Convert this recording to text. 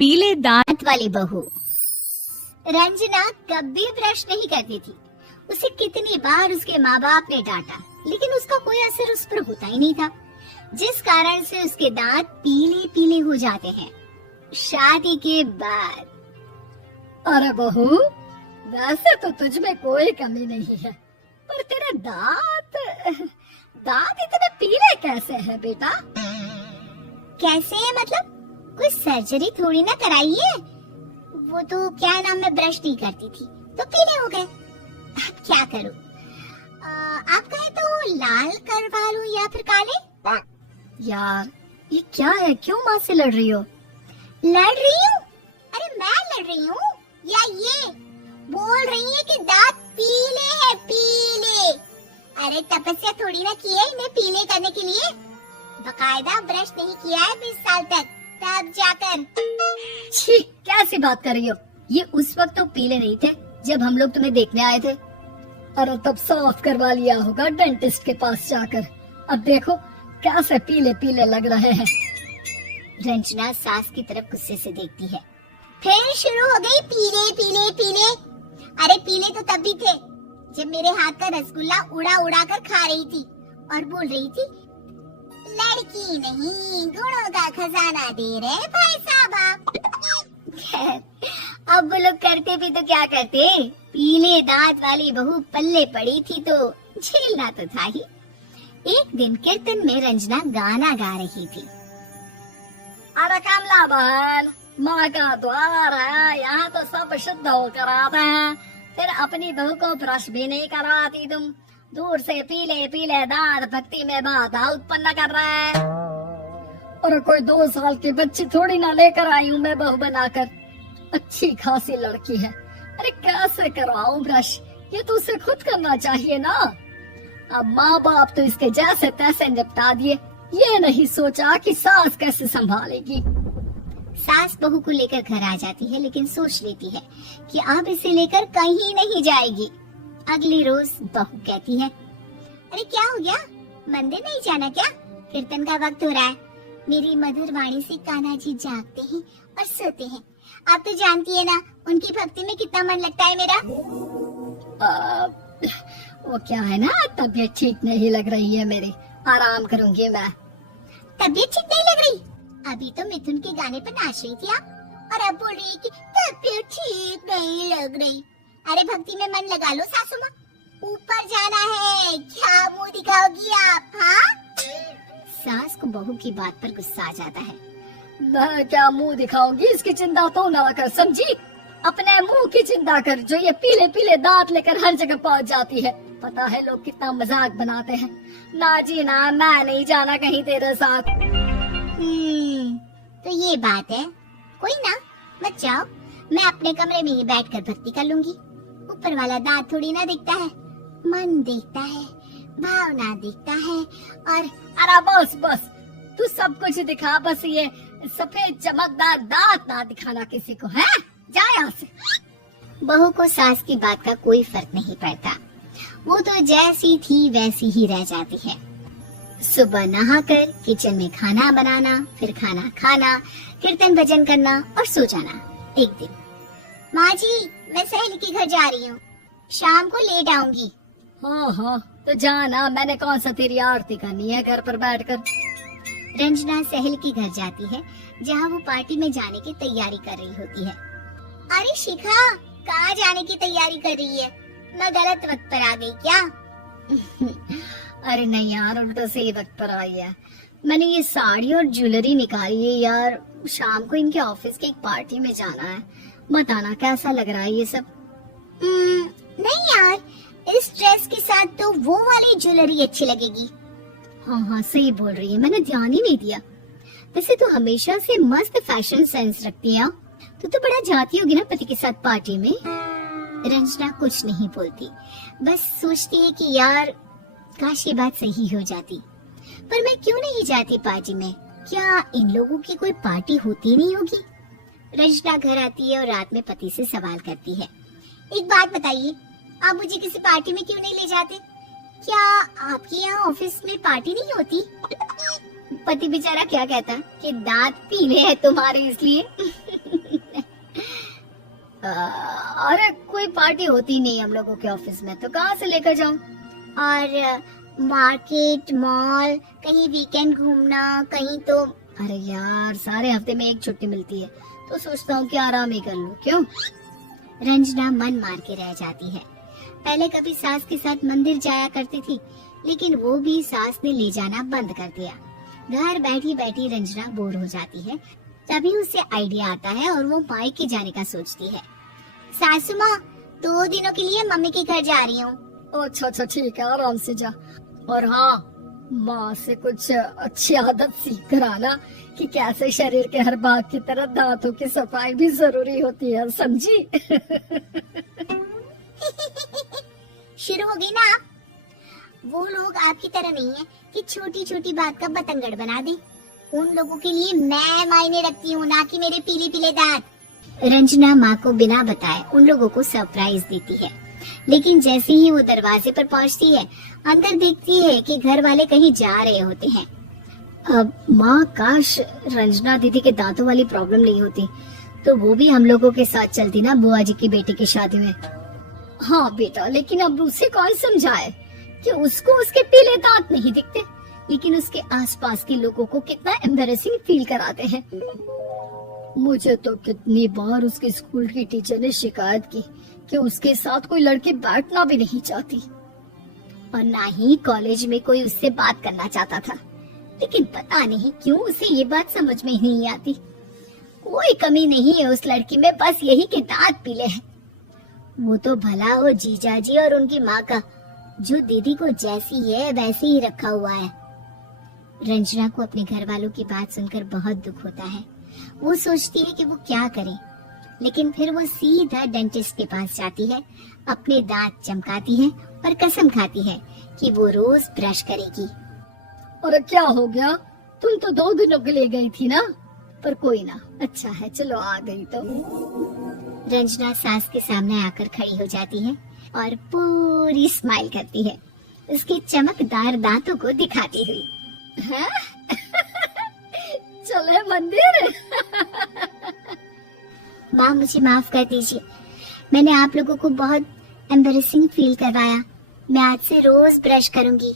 पीले दांत वाली बहू। रंजना कभी ब्रश नहीं करती थी। उसे कितनी बार उसके माँ बाप ने डांटा, लेकिन उसका कोई असर उस पर होता ही नहीं था, जिस कारण से उसके दांत पीले पीले हो जाते हैं शादी के बाद। अरे बहू, वैसे तो तुझ में कोई कमी नहीं है, पर तेरे दांत इतने पीले कैसे हैं बेटा? कैसे है मतलब? कोई सर्जरी थोड़ी ना कराई है। वो तो क्या नाम, में ब्रश नहीं करती थी तो पीले हो गए। अब क्या करूं? आप कहे तो लाल करवा लूं या फिर काले? यार ये क्या है, क्यों माँ से लड़ रही हो? लड़ रही हूँ? अरे मैं लड़ रही हूँ या ये बोल रही है कि दांत पीले हैं, पीले। अरे तपस्या थोड़ी ना की है इन्हें पीले करने के लिए। बकायदा ब्रश नहीं किया है 20 साल तक, तब जाकर। छी, कैसी बात कर रही हो? ये उस वक्त तो पीले नहीं थे जब हम लोग तुम्हें देखने आए थे। अरे तब साफ करवा लिया होगा डेंटिस्ट के पास जाकर। अब देखो कैसे पीले पीले लग रहे हैं। रंजना सास की तरफ गुस्से से देखती है। फिर शुरू हो गई पीले पीले पीले। अरे पीले तो तब भी थे जब मेरे हाथ का रसगुल्ला उड़ा उड़ा कर खा रही थी और बोल रही थी, लड़की नहीं गुणों का खजाना दे रहे भाई साहब आप। अब वो लोग करते भी तो क्या करते, पीले दांत वाली बहू पल्ले पड़ी थी तो झेलना तो था ही। एक दिन कीर्तन में रंजना गाना गा रही थी। अरे कमला बहन, माँ का द्वार है, यहाँ तो सब शुद्ध होकर आते हैं, फिर अपनी बहू को ब्रश भी नहीं कराती तुम। दूर से पीले पीले दांत भक्ति में बाधा उत्पन्न कर रहा है। और कोई 2 साल की बच्ची थोड़ी ना लेकर आई हूँ मैं बहू बनाकर। अच्छी खासी लड़की है, अरे कैसे कराऊं ब्रश? ये तो उसे खुद करना चाहिए ना। अब माँ बाप तो इसके जैसे तैसे निपटा दिए, ये नहीं सोचा कि सास कैसे संभालेगी। सास बहू को लेकर घर आ जाती है, लेकिन सोच लेती है कि अब इसे लेकर कहीं नहीं जाएगी। अगली रोज बहू कहती है, अरे क्या हो गया, मंदिर नहीं जाना क्या? कीर्तन का वक्त हो रहा है। मेरी मधुर वाणी से कान्हा जी जागते हैं और सोते हैं। आप तो जानती है ना उनकी भक्ति में कितना मन लगता है मेरा। वो क्या है ना, तबीयत ठीक नहीं लग रही है मेरी, आराम करूंगी मैं। तबीयत ठीक नहीं लग रही? अभी तो मिथुन के गाने पर नाच रही थी आप, और अब बोल रही है कि तबीयत ठीक नहीं लग रही। अरे भक्ति में मन लगा लो सासू माँ, ऊपर जाना है, क्या मुंह दिखाओगी आप? हाँ? सास को बहू की बात पर गुस्सा आ जाता है। मैं क्या मुंह दिखाऊंगी, इसकी चिंता तो ना कर, समझी? अपने मुंह की चिंता कर, जो ये पीले पीले दांत लेकर हर जगह पहुंच जाती है। पता है लोग कितना मजाक बनाते हैं। ना जी ना, मैं नहीं जाना कहीं तेरे साथ। तो ये बात है, कोई ना, मत जाओ, मैं अपने कमरे में ही बैठकर भक्ति कर लूंगी। ऊपर वाला दांत थोड़ी ना दिखता है, मन देखता है, भावना दिखता है। और अरे बस बस, तू सब कुछ दिखा, बस ये सफेद चमकदार दांत ना दिखाना किसी को, है? जा यहाँ से। बहू को सास की बात का कोई फर्क नहीं पड़ता, वो तो जैसी थी वैसी ही रह जाती है। सुबह नहाकर किचन में खाना बनाना, फिर खाना खाना, कीर्तन भजन करना और सो जाना। एक दिन, माँ जी मैं सहेली के घर जा रही हूँ, शाम को लेट आऊंगी। हाँ हाँ, तो जाना, मैंने कौन सा तेरी आरती करनी है घर पर बैठकर। रंजना सहेली के घर जाती है, जहाँ वो पार्टी में जाने की तैयारी कर रही होती है। अरे शिखा, कहाँ जाने की तैयारी कर रही है? मैं गलत वक्त पर आ गई क्या? अरे नहीं यार, उल्टा सही वक्त पर आई है। मैंने ये साड़ी और ज्वेलरी निकाली है यार, शाम को इनके ऑफिस की एक पार्टी में जाना है। बताना कैसा लग रहा है ये सब? नहीं यार, इस ड्रेस के साथ तो वो वाली ज्वेलरी अच्छी लगेगी। हाँ हाँ सही बोल रही है, मैंने ध्यान ही नहीं दिया। वैसे तो हमेशा से मस्त फैशन सेंस रखती है, तो बड़ा जाती होगी ना पति के साथ पार्टी में। रंजना कुछ नहीं बोलती, बस सोचती है कि यार काश ये बात सही हो जाती, पर मैं क्यों नहीं जाती पार्टी में? क्या इन लोगों की कोई पार्टी होती नहीं होगी? रंजना घर आती है और रात में पति से सवाल करती है, एक बात बताइए, आप मुझे किसी पार्टी में क्यों नहीं ले जाते? क्या आपके यहाँ ऑफिस में पार्टी नहीं होती? पति बेचारा क्या कहता कि दांत पीले हैं तुम्हारे इसलिए। अरे कोई पार्टी होती नहीं हम लोगों के ऑफिस में, तो कहाँ से लेकर जाऊं? और मार्केट, मॉल, कहीं वीकेंड घूमना, कहीं तो। अरे यार, सारे हफ्ते में एक छुट्टी मिलती है, तो सोचता हूँ कि आराम ही कर लूं। क्यों? रंजना मन मार के रह जाती है। पहले कभी सास के साथ मंदिर जाया करती थी, लेकिन वो भी सास ने ले जाना बंद कर दिया। घर बैठी बैठी रंजना बोर हो जाती है। तभी उसे आइडिया आता है और वो मायके जाने का सोचती है। सासू माँ, 2 दिनों के लिए मम्मी के घर जा रही हूँ। अच्छा अच्छा, ठीक है, आराम से जा। और हाँ, माँ से कुछ अच्छी आदत सीख कर आना कि कैसे शरीर के हर भाग की तरह दांतों की सफाई भी जरूरी होती है, समझी? शुरू हो गई ना आप? वो लोग आपकी तरह नहीं है कि छोटी छोटी बात का बतंगड़ बना दे। उन लोगों के लिए मैं मायने रखती हूँ, ना कि मेरे पीले पीले दांत। रंजना माँ को बिना बताए उन लोगों को सरप्राइज देती है, लेकिन जैसे ही वो दरवाजे पर पहुँचती है, अंदर देखती है कि घर वाले कहीं जा रहे होते हैं। अब माँ, काश रंजना दीदी के दांतों वाली प्रॉब्लम नहीं होती, तो वो भी हम लोगों के साथ चलती ना बुआ जी की बेटी की शादी में। हाँ बेटा, लेकिन अब उसे कौन समझाए कि उसको उसके पीले दांत नहीं दिखते, लेकिन उसके आसपास के लोगों को कितना एम्बैरेसिंग फील कराते हैं। मुझे तो कितनी बार उसके स्कूल की टीचर ने शिकायत की कि उसके साथ कोई लड़की बैठना भी नहीं चाहती, और ना ही कॉलेज में कोई उससे बात करना चाहता था। लेकिन पता नहीं क्यों उसे ये बात समझ में ही नहीं आती। कोई कमी नहीं है उस लड़की में, बस यही कि दांत पीले हैं। वो तो भला हो जीजा जी और उनकी माँ का, जो दीदी को जैसी है वैसे ही रखा हुआ है। रंजना को अपने घर वालों की बात सुनकर बहुत दुख होता है। वो सोचती है कि वो क्या करे, लेकिन फिर वो सीधा डेंटिस्ट के पास जाती है, अपने दांत चमकाती है और कसम खाती है कि वो रोज ब्रश करेगी। और क्या हो गया? तुम तो 2 दिनों के लिए गई थी ना, पर कोई ना, अच्छा है, चलो आ गई तो। रंजना सास के सामने आकर खड़ी हो जाती है और पूरी स्माइल करती है, उसके चमकदार दांतों को दिखाती हुई। चले मंदिर। माँ, मुझे माफ कर दीजिए, मैंने आप लोगों को बहुत एम्बैरेसिंग फील करवाया। मैं आज से रोज ब्रश करूंगी।